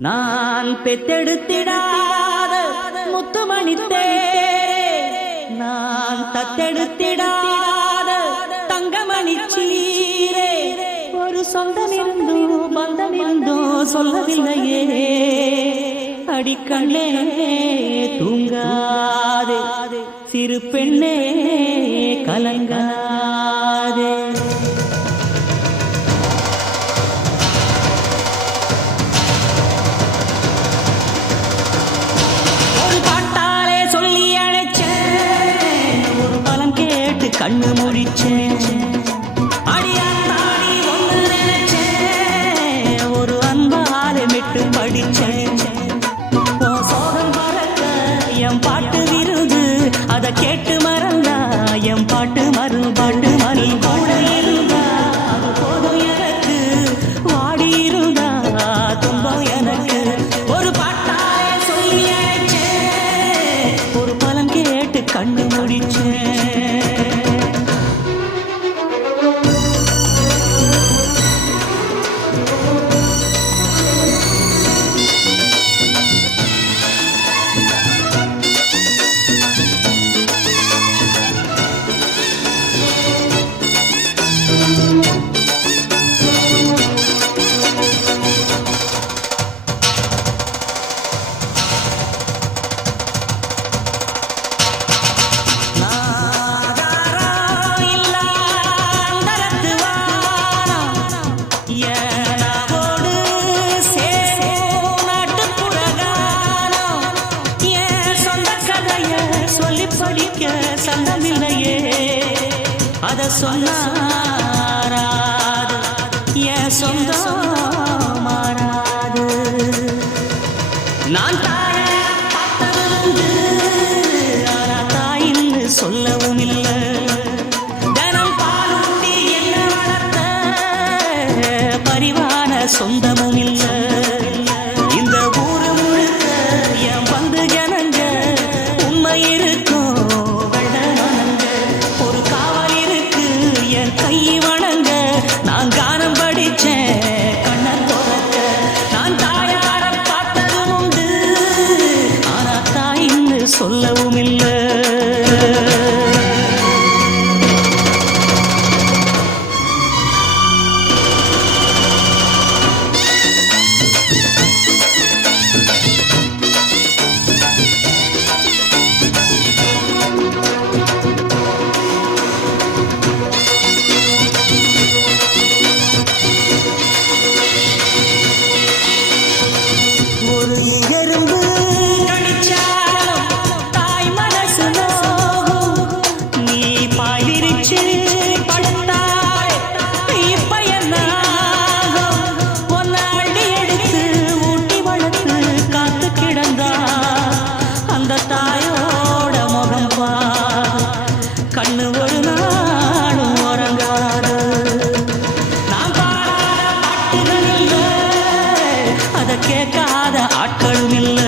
நான் பெத்தெடுத்திடாத முத்துமணி தேரே, நான் தத்தெடுத்திடாத தங்கமணி சீரே, ஒரு சொந்தம் இருந்தோ பந்தம் இருந்தோ சொல்லவில்லையே. அடிக்கண்ணே தூங்காதே, சிறு பெண்ணே கலங்காதே. கண்ணு முடிச்சேன், அடியாத்தாடி ஒன்று நினைச்சேன், ஒரு அன்பாலே விட்டு படிச்சேன். சோகம் பறக்க என் பாட்டு விருது, அதை கேட்டு மறந்தா என் பாட்டு மறுபாட்டு மணி கூட இருந்தா அது போதும் எனக்கு, வாடி இருந்தா துன்பம் எனக்கு. ஒரு பாட்டாலே சொல்லி அழைச்சேன், ஒரு பலம் கேட்டு கண்ணு முடிச்சேன். படிக்க சந்தமில்லையே, அத சொன்னாராது என் சொந்தம் மாறாது. நான் தாய பார்த்தது, ஆனா தாயின்னு சொல்லவும் இல்லை. தினம் பாலூட்டி என்ன வளர்த்த பரிவான சொந்தமும் இல்லை. இந்த ஊரு முழுக்க என் பந்து ஜனங்க உண்மை இருக்கும், கை வணங்க நான் கானம் படிச்சேன் கண்ண தோறக்க. நான் தாயார பார்த்ததும் உண்டு, ஆனா தாயின்னு சொல்லவும் இல்லை. தாயோட முகம் பார், கண்ணு ஒரு நாளும் உறங்காது. நான் பாடாத பாட்டுகள் இல்லை, அதை கேட்காத ஆட்களும் இல்லை.